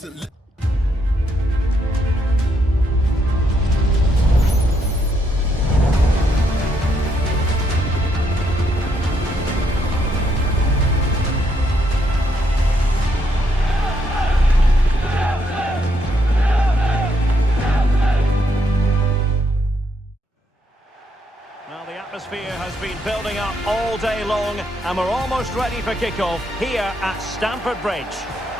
Well, the atmosphere has been building up all day long, and we're almost ready for kickoff here at Stamford Bridge.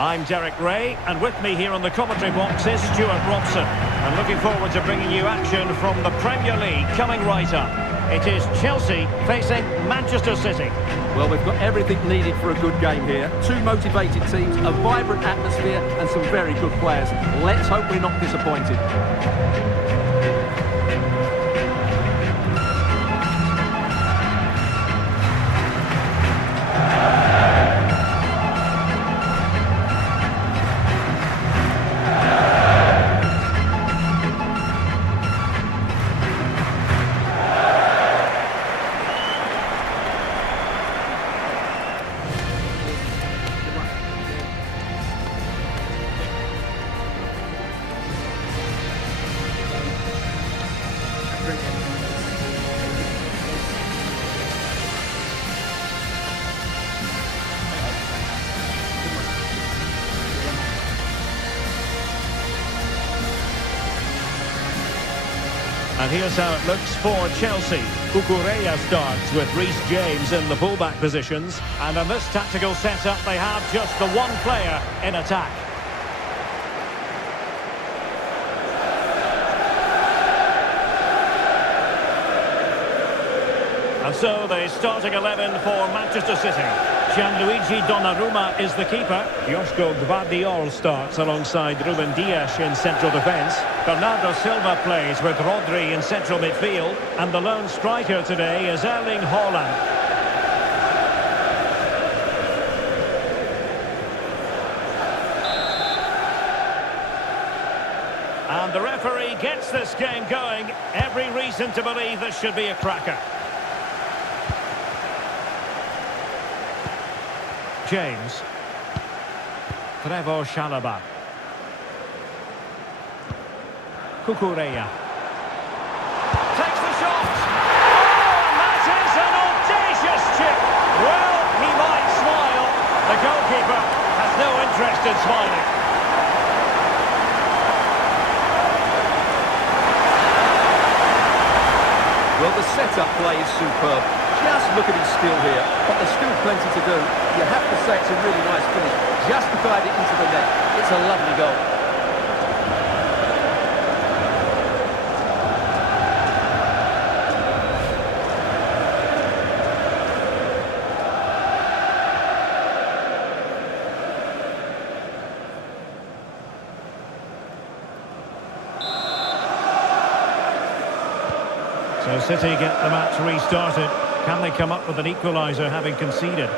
I'm Derek Ray, and with me here on the commentary box is Stuart Robson. I'm looking forward to bringing you action from the Premier League coming right up. It is Chelsea facing Manchester City. Well, we've got everything needed for a good game here. Two motivated teams, a vibrant atmosphere, and some very good players. Let's hope we're not disappointed. And here's how it looks for Chelsea. Cucurella starts with Reece James in the fullback positions. And in this tactical setup, they have just the one player in attack. And so the starting 11 for Manchester City. Gianluigi Donnarumma is the keeper. Joško Gvardiol starts alongside Ruben Dias in central defence. Bernardo Silva plays with Rodri in central midfield. And the lone striker today is Erling Haaland. And the referee gets this game going. Every reason to believe this should be a cracker. James. Trevoh Chalobah. Cucurella. Takes the shot! Oh, and that is an audacious chip! Well, he might smile. The goalkeeper has no interest in smiling. Well, the setup play is superb. Just look at his skill here, but there's still plenty to do. You have to say it's a really nice finish. Just to guide it into the net. It's a lovely goal. So City get the match restarted. Can they come up with an equalizer having conceded?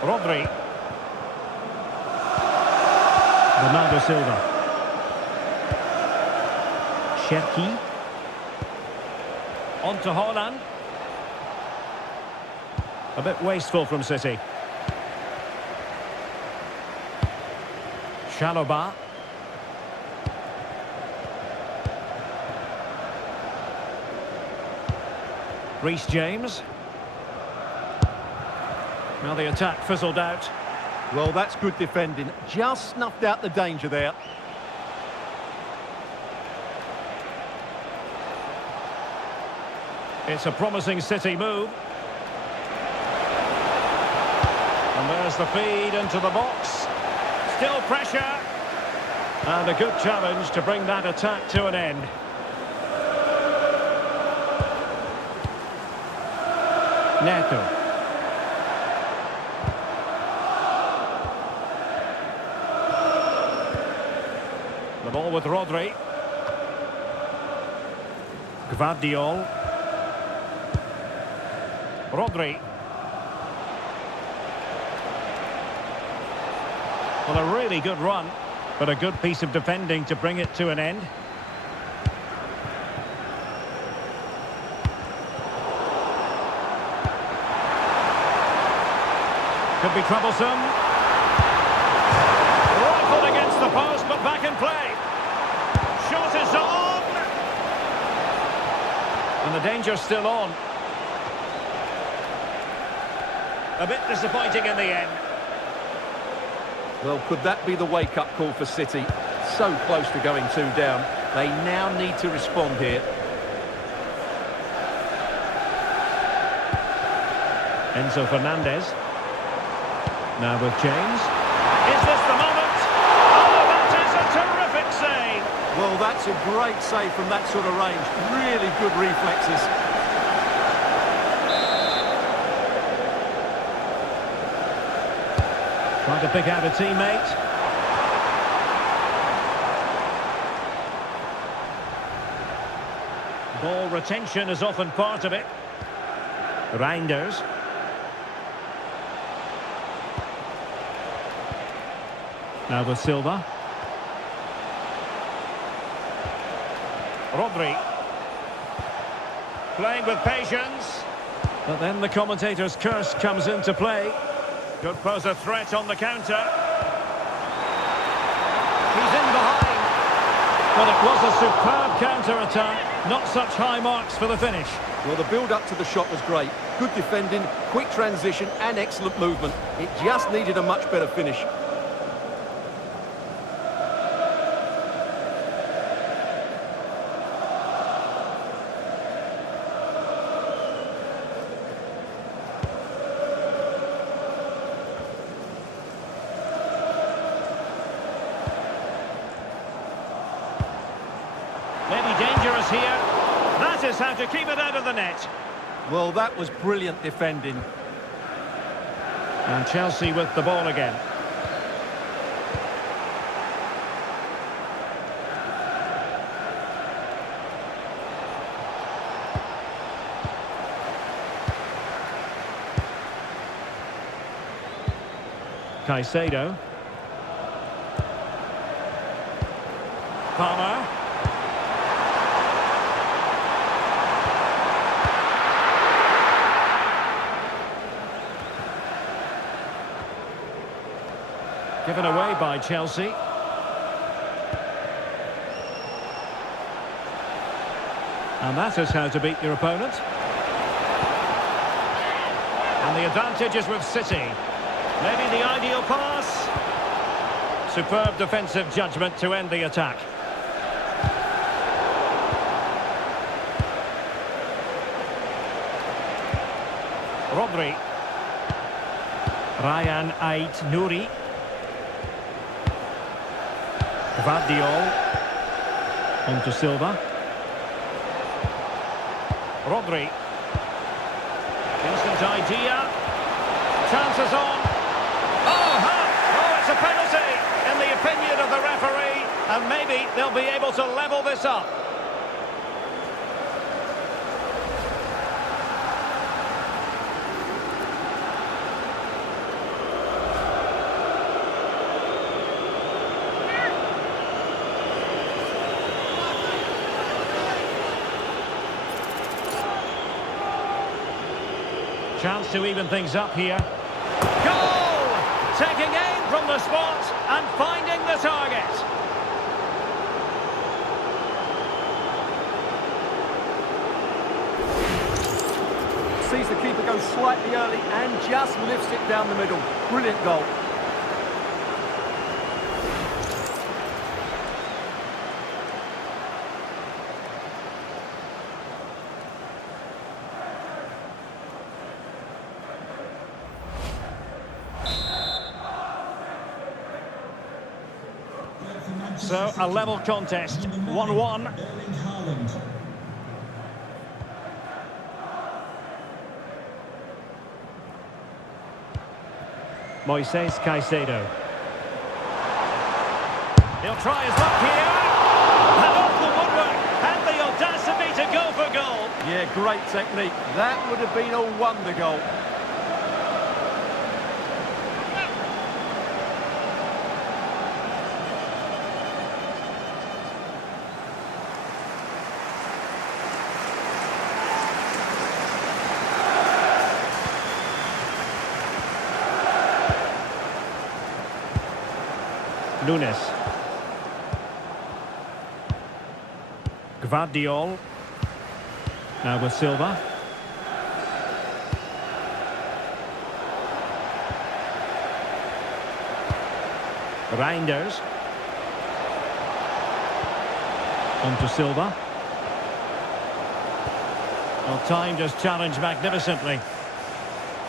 Rodri. Bernardo Silva. Cherki. On to Haaland. A bit wasteful from City. Chalobah. Reece James. Well, the attack fizzled out. Well, that's good defending. Just snuffed out the danger there. It's a promising City move. And there's the feed into the box. Still pressure. And a good challenge to bring that attack to an end. Neto. The ball with Rodri. Gvardiol. Rodri. Well, a really good run, but a good piece of defending to bring it to an end. Could be troublesome. Rifled pressure still on. A bit disappointing in the end. Well, could that be the wake-up call for City? So close to going 2 down. They now need to respond here. Enzo Fernandez. Now with James. Is this the moment? Oh, that is a terrific save. Well, that's a great save from that sort of range. Really good reflexes. Trying to pick out a teammate. Ball retention is often part of it. Reinders. Now with Silva. Rodri. Playing with patience. But then the commentator's curse comes into play. Could pose a threat on the counter. He's in behind. But it was a superb counter-attack. Not such high marks for the finish. Well, the build-up to the shot was great. Good defending, quick transition and excellent movement. It just needed a much better finish. Maybe dangerous here. That is how to keep it out of the net. Well, that was brilliant defending. And Chelsea with the ball again. Caicedo. Palmer. Given away by Chelsea. And that is how to beat your opponent. And the advantage is with City. Maybe the ideal pass. Superb defensive judgment to end the attack. Rodri. Ryan Ait-Nouri. Gvardiol. On to Silva. Rodri. Instant idea. Chances on. Oh, it's a penalty in the opinion of the referee. And maybe they'll be able to level this up. Chance to even things up here. Goal! Taking aim from the spot and finding the target. Sees the keeper go slightly early and just lifts it down the middle. Brilliant goal. So, a level contest, 1-1. Moises Caicedo. He'll try his luck here. And off the woodwork, and the audacity to go for goal. Yeah, great technique. That would have been a wonder goal. Nunes. Gvardiol. Now with Silva. Reinders. On to Silva. Well, timed his challenge magnificently.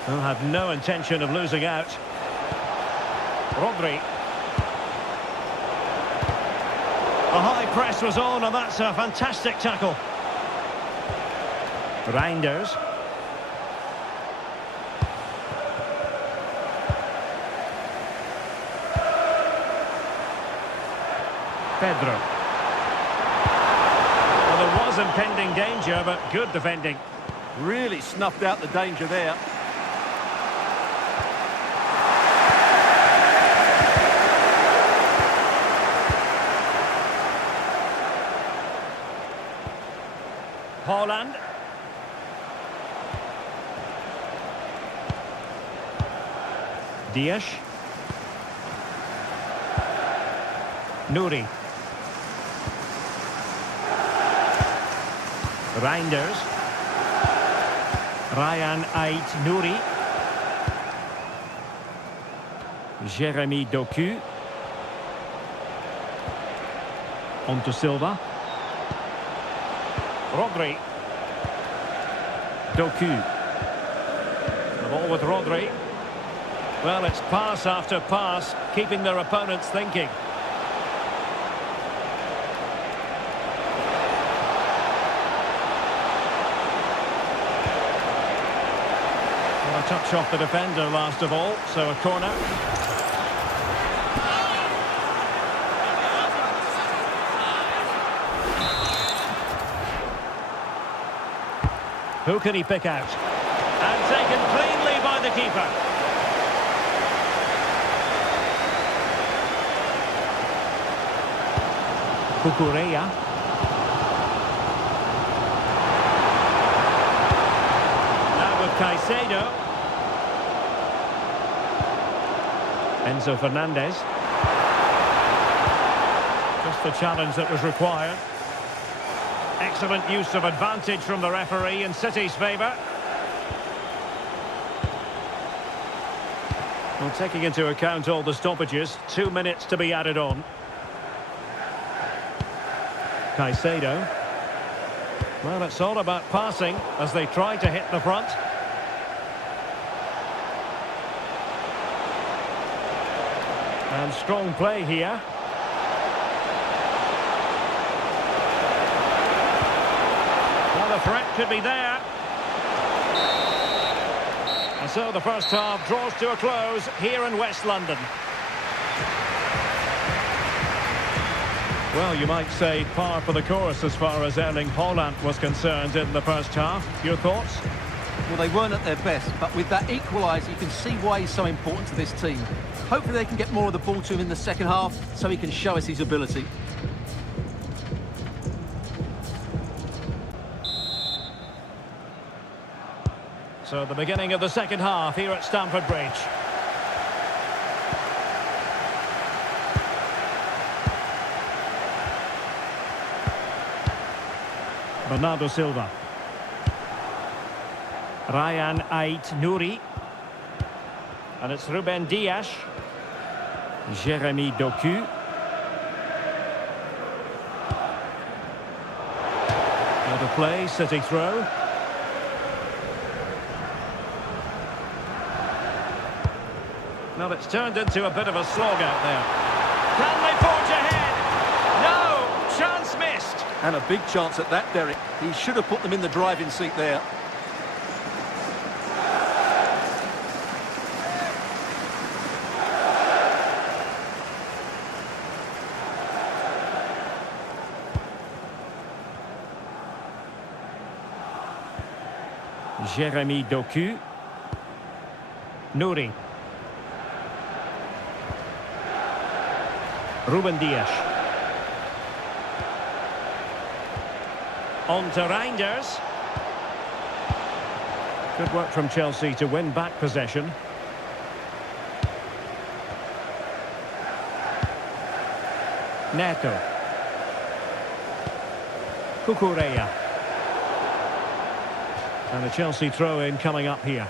Well, had no intention of losing out. Rodri. The high press was on, and that's a fantastic tackle. Reinders. Pedro. Well, there was impending danger, but good defending. Really snuffed out the danger there. Haaland. Dias. Nouri. Reinders. Ryan Ait Nouri. Jeremy Doku. On to Silva. Rodri. Doku. The ball with Rodri. Well, it's pass after pass, keeping their opponents thinking. Well, a touch off the defender last of all, so a corner. Who can he pick out? And taken cleanly by the keeper. Cucurella. Now with Caicedo. Enzo Fernandez. Just the challenge that was required. Excellent use of advantage from the referee in City's favour. Well, taking into account all the stoppages, 2 minutes to be added on. Caicedo. Well, it's all about passing as they try to hit the front. And strong play here. The threat could be there. And so the first half draws to a close here in West London. Well, you might say par for the course as far as Erling Haaland was concerned in the first half. Your thoughts? Well, they weren't at their best, but with that equaliser, you can see why he's so important to this team. Hopefully they can get more of the ball to him in the second half so he can show us his ability. So the beginning of the second half here at Stamford Bridge. Bernardo Silva. Ryan Ait Nouri. And it's Ruben Dias. Jeremy Doku. Out of play, City throw. Well, it's turned into a bit of a slog out there. Can they forge ahead? No! Chance missed! And a big chance at that, Derek. He should have put them in the driving seat there. Jeremy Doku. Nouri. Ruben Dias. On to Reinders. Good work from Chelsea to win back possession. Neto. Cucurella. And a Chelsea throw-in coming up here.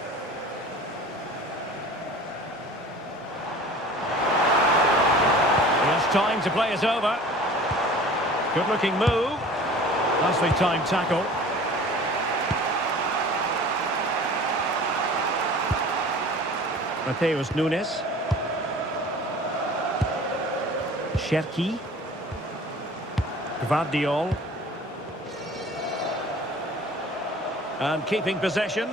He has time to play it over. Good-looking move. Nicely timed tackle. Mateus Nunes. Cherki. Gvardiol. And keeping possession.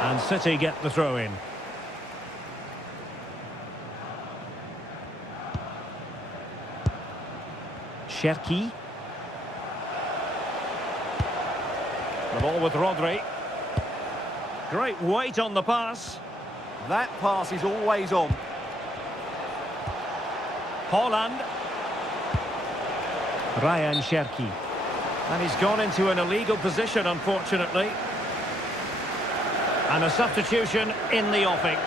And City get the throw-in. Cherki. The ball with Rodri. Great weight on the pass. That pass is always on. Haaland. Ryan Cherki. And he's gone into an illegal position, unfortunately. And a substitution in the offing.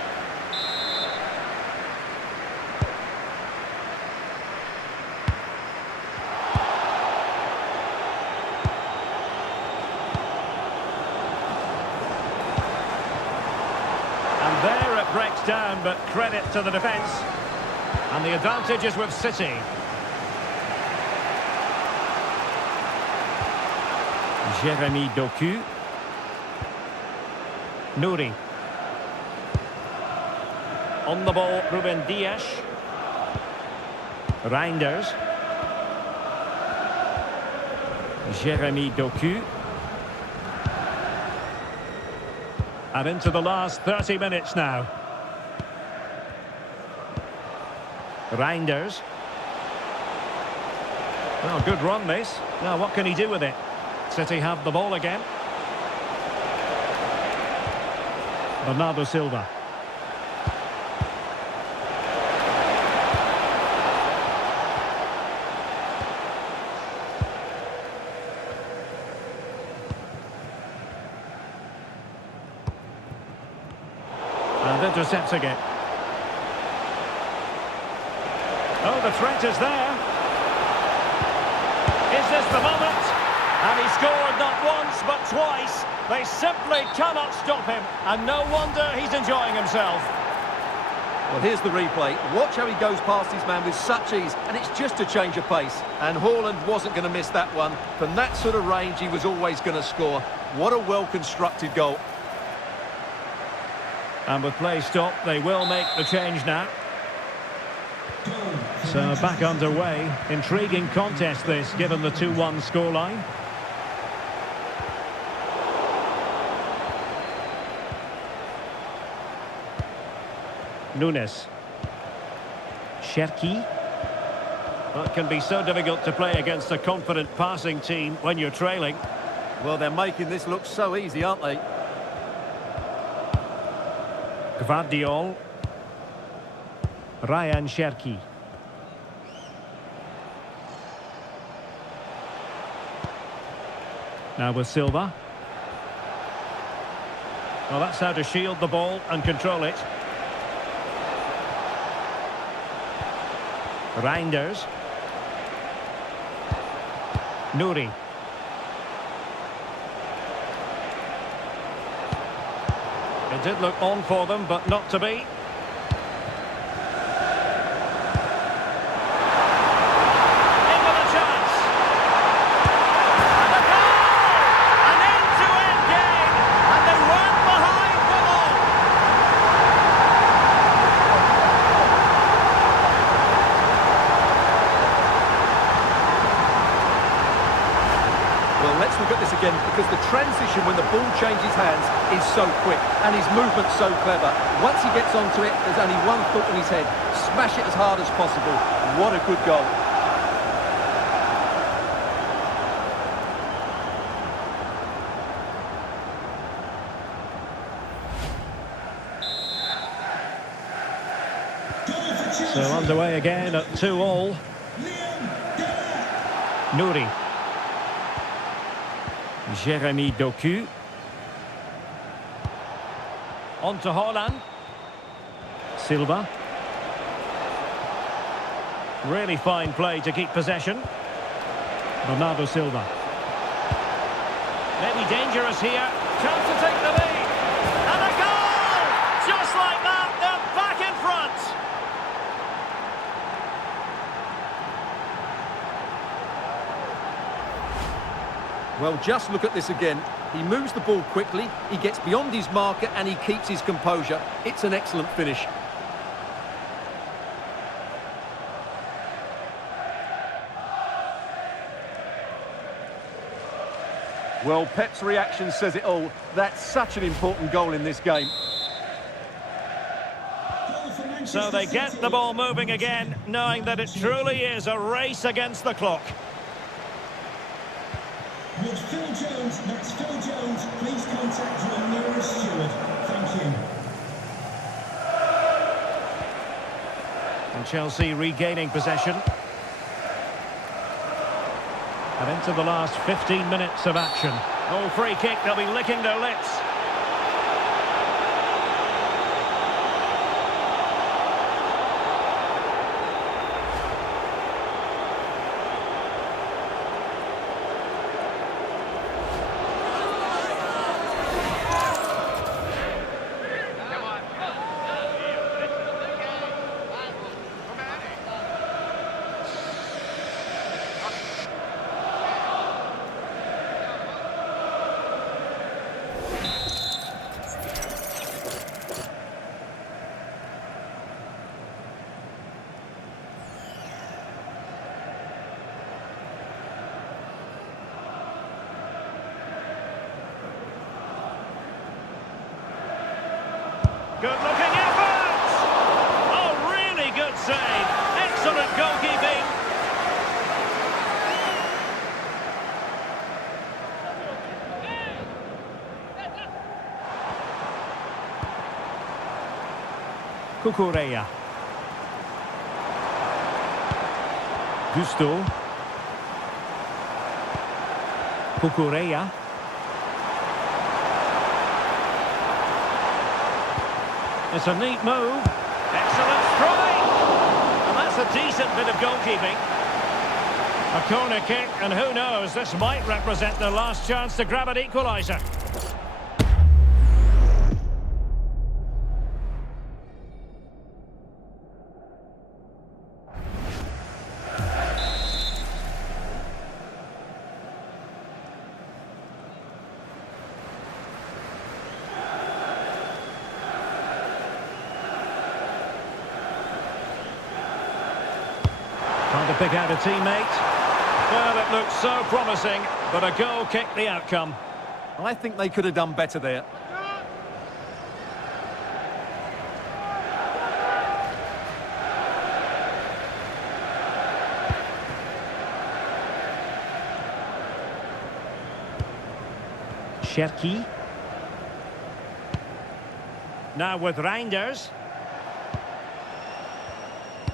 And there it breaks down, but credit to the defence. And the advantage is with City. Jeremy Doku. Nouri. On the ball, Ruben Dias. Reinders. Jeremy Doku. And into the last 30 minutes now. Reinders. Well, good run this. Now what can he do with it? City have the ball again. Bernardo Silva. And intercepts again. Oh, the threat is there. Is this the moment? And he scored not once, but twice. They simply cannot stop him. And no wonder he's enjoying himself. Well, here's the replay. Watch how he goes past his man with such ease. And it's just a change of pace. And Haaland wasn't going to miss that one. From that sort of range, he was always going to score. What a well-constructed goal. And with play stopped, they will make the change now. So back underway. Intriguing contest this, given the 2-1 scoreline. Nunes. Cherki. Well, it can be so difficult to play against a confident passing team when you're trailing. Well, they're making this look so easy, aren't they? Gvardiol. Ryan Cherki. Now with Silva. Well, that's how to shield the ball and control it. Reinders. Nouri. It did look on for them, but not to be. Let's look at this again, because the transition when the ball changes hands is so quick and his movement's so clever. Once he gets onto it, there's only one thought in his head: smash it as hard as possible. What a good goal. So underway again at 2-2. Nouri. Jeremy Doku. On to Haaland. Silva. Really fine play to keep possession. Bernardo Silva. Maybe dangerous here. Chance to take the lead. And a goal! Just like that, they're back in front. Well, just look at this again. He moves the ball quickly, he gets beyond his marker and he keeps his composure. It's an excellent finish. Well, Pep's reaction says it all. That's such an important goal in this game. So they get the ball moving again, knowing that it truly is a race against the clock. With Phil Jones, that's Phil Jones. Please contact your nearest steward. Thank you. And Chelsea regaining possession. And into the last 15 minutes of action. Oh, free kick, they'll be licking their lips. Good looking effort! Oh, really good save. Excellent goalkeeping. Cucurella. Gusto. Cucurella. It's a neat move. Excellent strike! And that's a decent bit of goalkeeping. A corner kick, and who knows, this might represent their last chance to grab an equalizer. Trying to pick out a teammate. Well, it looked so promising, but a goal kicked the outcome. I think they could have done better there. Cherki. Now with Reinders.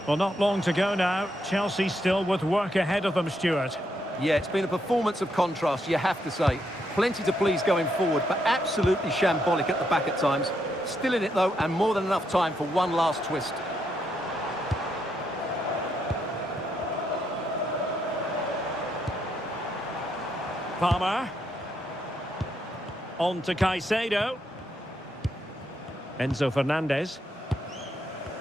Well, not long to go now. Chelsea still with work ahead of them, Stuart. Yeah, it's been a performance of contrast, you have to say. Plenty to please going forward, but absolutely shambolic at the back at times. Still in it, though, and more than enough time for one last twist. Palmer. On to Caicedo. Enzo Fernandez.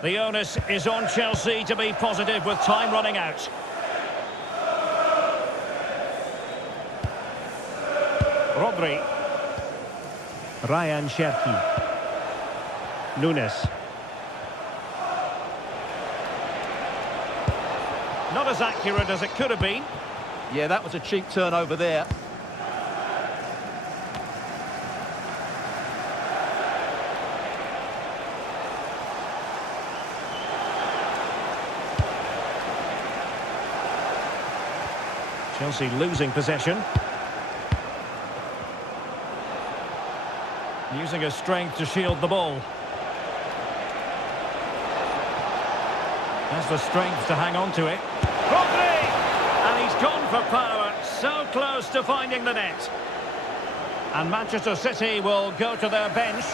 The onus is on Chelsea to be positive with time running out. Rodri. Ryan Cherki. Nunes. Not as accurate as it could have been. Yeah, that was a cheap turnover there. Chelsea losing possession. Using his strength to shield the ball. Has the strength to hang on to it. Rodri! And he's gone for power. So close to finding the net. And Manchester City will go to their bench.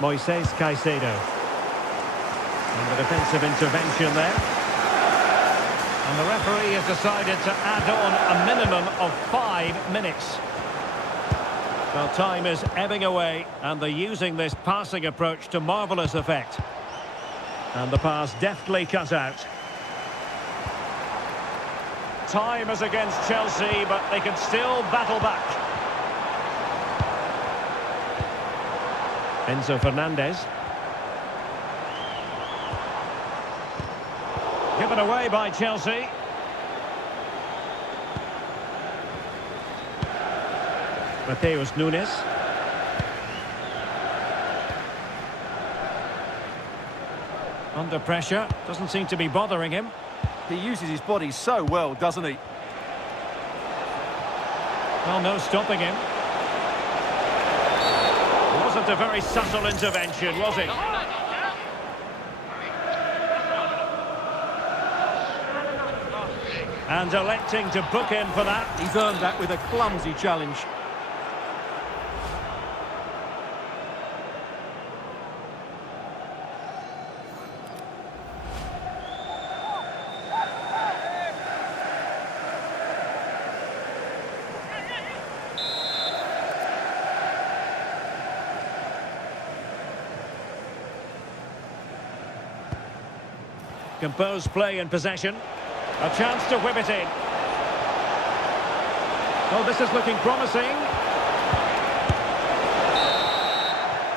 Moises Caicedo. And the defensive intervention there. And the referee has decided to add on a minimum of 5 minutes. Well, time is ebbing away, and they're using this passing approach to marvellous effect. And the pass deftly cut out. Time is against Chelsea, but they can still battle back. Enzo Fernandez. Given away by Chelsea. Mateus Nunes. Under pressure, doesn't seem to be bothering him. He uses his body so well, doesn't he? Well, no stopping him. It wasn't a very subtle intervention, was it? And electing to book in for that. He's earned that with a clumsy challenge. Composed play in possession. A chance to whip it in. Oh, this is looking promising.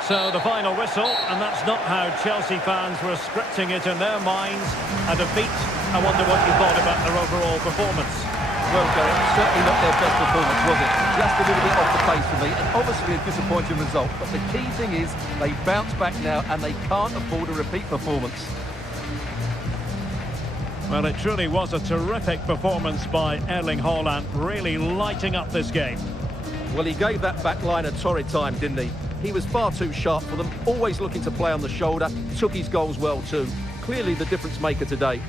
So the final whistle, and that's not how Chelsea fans were scripting it in their minds. A defeat. I wonder what you thought about their overall performance. Well, Derek, certainly not their best performance, was it? Just a little bit off the pace for me, and obviously a disappointing result. But the key thing is, they bounce back now, and they can't afford a repeat performance. Well, it truly was a terrific performance by Erling Haaland, really lighting up this game. Well, he gave that back line a torrid time, didn't he? He was far too sharp for them, always looking to play on the shoulder, took his goals well too. Clearly the difference maker today.